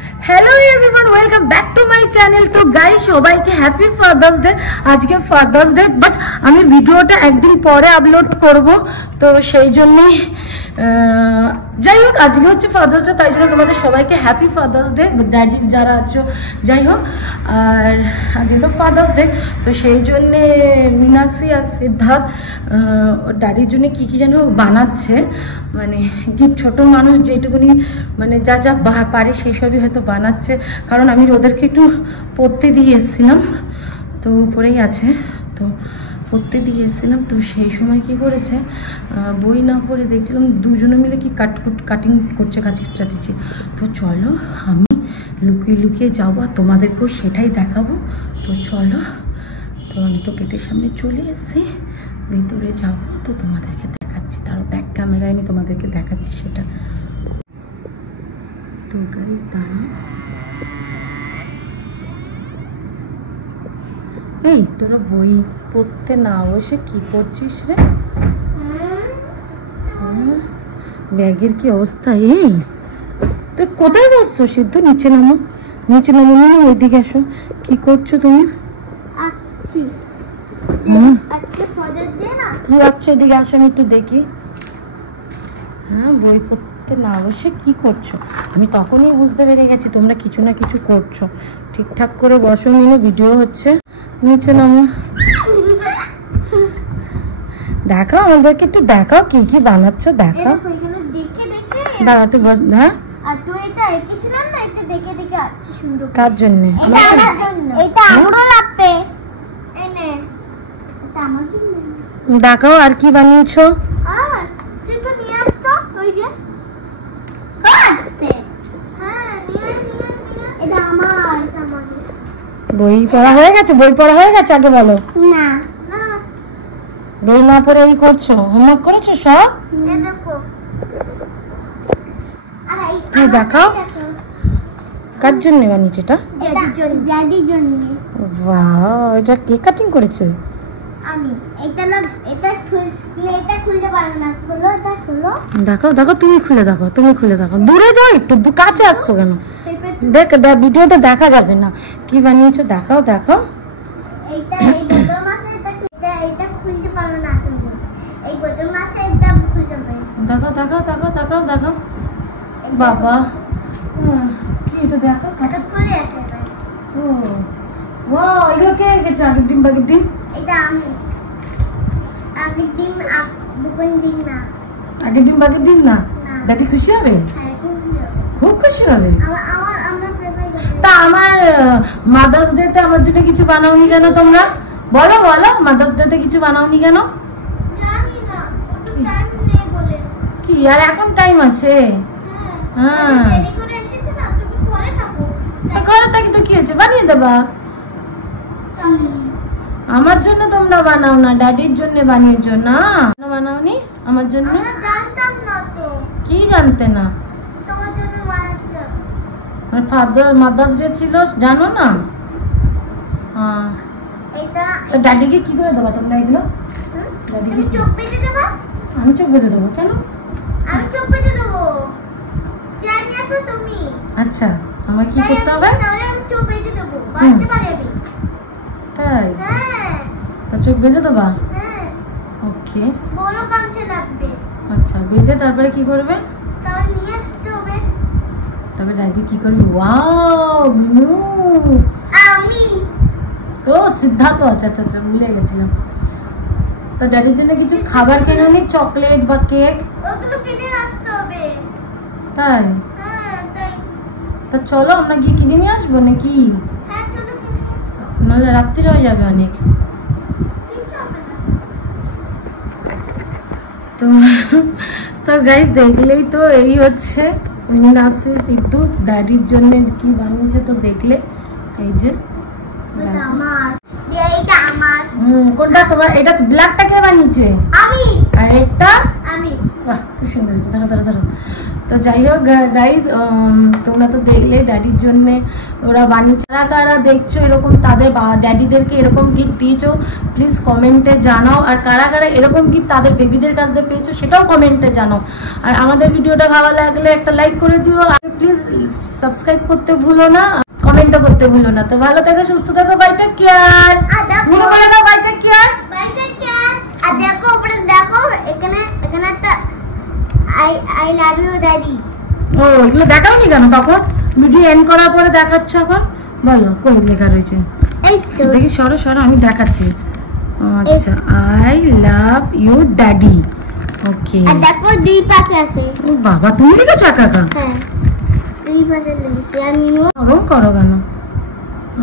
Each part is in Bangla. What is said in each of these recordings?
Hello everyone, welcome back to my channel. तो गाइस সবাইকে হ্যাপি ফাদার্স ডে। আজকে ফাদার্স ডে, বাট আমি ভিডিওটা একদিন পরে আপলোড করব, তো সেই জন্যই যাই হোক আজকে হচ্ছে ফাদার্স ডে, তাই জন্য তোমাদের সবাইকে হ্যাপি ফাদার্স ডে। ড্যাডি যারা আছো যাই হোক, আর আজকে তো ফাদার্স ডে, তো সেই জন্যে মীনাক্ষী আর সিদ্ধার্থ ড্যাডির জন্য কী কী যেন বানাচ্ছে, মানে গিফট। ছোটো মানুষ যেটুকুনি মানে যা যা পারে সেই সবই হয়তো বানাচ্ছে, কারণ আমি ওদেরকে একটু পড়তে দিয়ে এসেছিলাম, তো উপরেই আছে, তো পড়তে দিয়ে এসেছিলাম। তো সেই সময় কি করেছে, বই না পড়ে দেখছিলাম দুজনে মিলে কি কাটিং করছে, কাটিছি। তো চলো আমি লুকিয়ে লুকিয়ে যাবো আর তোমাদেরকেও সেটাই দেখাবো। তো চলো, তো আমি তো গেটের সামনে চলে এসেছি, ভিতরে যাবো, তো তোমাদেরকে দেখাচ্ছি, তারও ব্যাক ক্যামেরায় আমি তোমাদেরকে দেখাচ্ছি সেটা। তো গাইস দাঁড়াও, এই তোরা বই পড়তে না বসে কি করছিস রে? ব্যাগের কি অবস্থা? এই তোর কোথায় বসছো? সিদ্ধু নিচে নামো, নিচে নামো, ওইদিকে আসো। কি করছো তুমি? কি ভাবছো? এদিকে আসো, আমি একটু দেখি। হ্যাঁ, বই পড়তে না বসে কি করছো? আমি তখনই বুঝতে পেরে গেছি তোমরা কিছু না কিছু করছো। ঠিকঠাক করে বসো, নিয়ে ভিডিও হচ্ছে। নিচে নামো, দেখাও আমাদেরকে, একটু দেখাও কি কি বানাচ্ছো, দেখাও। দাঁড়া তো, হ্যাঁ কার জন্য? দেখাও আর কি বানিয়েছো। বই পড়া হয়ে গেছে? বই পড়া হয়ে গেছে আগে বলো। না, বই না পড়ে এই করছো? হোমওয়ার্ক করেছো সব? কি দেখাও, কার জন্য বানিয়েছে এটা? ড্যাডির জন্য। ওয়াও, এটা কে কাটিং করেছে? আমি। এটা না, এটা খুলতে পারবে না। খোলো, এটা খোলো। দেখাও দেখাও, তুমি খুলে দেখাও, তুমি খুলে দেখাও। দূরে যাও একটু, কাছে আসছো কেন? দেখ, ভিডিওতে দেখা যাবে না কি বানিয়েছো, দেখাও দেখাও। এইটা এই বদল মাছে, এটা খুলতে পারবে না তুমি। এই বদল মাছে এটা খুলতে পারবে। দেখাও দেখাও দেখাও দেখাও দেখাও। বাবা, কি এটা দেখাও, এটা খুলে আছে। ও ওয়াও, এগুলো কে এঁকেছে? আগের ডিম বাগের ডিম? এটা আমি। আগের ডিম বুকন ডিম না। আগের ডিম বাগের ডিম না? ড্যাডি খুশি হবে? হ্যাঁ, খুব খুশি হবে। তা আমার মাদার্স ডে তে আমার জন্য কিছু বানাওনি কেন তোমরা? বলো বলো, মাদার্স ডে তে কিছু বানাওনি কেন? জানি না, তো টাইম নেই বলে। কি আর এখন টাইম আছে? হ্যাঁ, দেরি করে এসেছে না, তুমি পরে থাকো। করে থাকি তো কি হয়েছে, বানিয়ে দেবা। আমার জন্য তোমরা বানাও না, ড্যাডির জন্য বানিয়েছো না? বানাওনি আমার জন্য? আমরা জানতাম না তো। কি জানতে না? তোমার জন্য বানাচ্ছি। আর মাদার্স ডে ছিল, জানো না? হ্যাঁ, এটা তো ড্যাডিকে কি করে দেবা তোমরা এগুলো? ড্যাডিকে চোখ বেঁধে দেবা? আমি চোখ বেঁধে দেবো কেন? আমি চোখ বেঁধে দেবো। চেয়ার নিয়ে আসো তুমি। আচ্ছা, আমার কি করতে হবে? তাহলে আমি চোখ বেঁধে দেবো, বাঁধতে পারি আমি। তাই? হ্যাঁ। তা চোখ বেঁধে দেবা? হ্যাঁ। ওকে, বড় কাঁচে লাগবে। আচ্ছা, বেঁধে তারপরে কি করবে? তাহলে নিয়ে আসতে হবে। তবে দাদি কি করবে? ওয়াও, মিনু আমি তো সিদ্ধার্থ। আচ্ছা আচ্ছা আচ্ছা, ভুলে গেছিলাম। তো ড্যাডির জন্য কিছু খাবার কেন নি? চকলেট বা কেক? ওগুলো কিনে আসতে হবে। তাই? হ্যাঁ তাই। তো চলো আমরা গিয়ে কিনে নিয়ে আসবো নাকি? হ্যাঁ চলো, নাহলে রাত্রি হয়ে যাবে অনেক। তো তো গাইস দেখলেই তো, এই হচ্ছে মীনাক্ষী সিদ্ধু ড্যাডির জন্য কি বানিয়েছে, তো দেখলে। এই যে কোনটা তোমার? এটা ব্ল্যাকটা কে বানিয়েছে? আমি। আর এটা? আমি। বাহ খুব সুন্দর হয়েছে, ধরো ধরো ধরো। তো যাই হোক গাইজ, তোমরা তো দেখলে ড্যাডির জন্য ওরা বানিয়েছে। কারা কারা দেখছো এরকম তাদের ড্যাডিদেরকে এরকম গিফট দিয়েছো প্লিজ কমেন্টে জানাও, আর কারা কারা এরকম গিফট তাদের বেবিদের কাছ থেকে পেয়েছো সেটাও কমেন্টে জানাও। আর আমাদের ভিডিওটা ভালো লাগলে একটা লাইক করে দিও, আর প্লিজ সাবস্ক্রাইব করতে ভুলো না, কমেন্টও করতে ভুলো না। তো ভালো থেকো, সুস্থ থেকো, bye take care. Bye take care. আর দেখো উপরে দেখো, এখানে এখানে একটা আই লাভ ইউ ড্যাডি। ও এগুলো দেখাওনি কেন তখন? ভিডিও এন্ড করার পরে দেখাচ্ছ এখন? বলো কই লেখা রয়েছে? এই তো দেখি, সরো সরো, আমি দেখাচ্ছি। আচ্ছা, আই লাভ ইউ ড্যাডি। ওকে। আর দেখো দুই পাশে আছে। ও বাবা, তুমি লিখেছো একা একা? হ্যাঁ দুই পাশে লিখেছি আমি। করো করো কেন?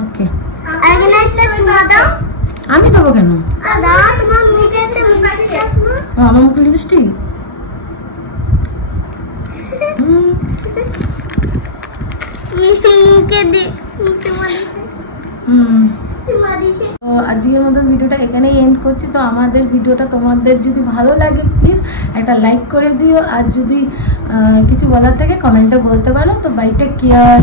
ওকে। আর এখানে একটা তোমার দাও। আমি দেবো কেন? দাও, তোমার মুখে একটা লিপস্টিক আছে না? আমার মুখে লিপস্টিক? মুখে দি মুখে মারিছে। তো আজকের মতন ভিডিওটা এখানেই এন্ড করছি। তো আমাদের ভিডিওটা তোমাদের যদি ভালো লাগে প্লিজ একটা লাইক করে দিও, আর যদি কিছু বলার থাকে কমেন্টে বলতে পারো। তো বাই টেক কেয়ার।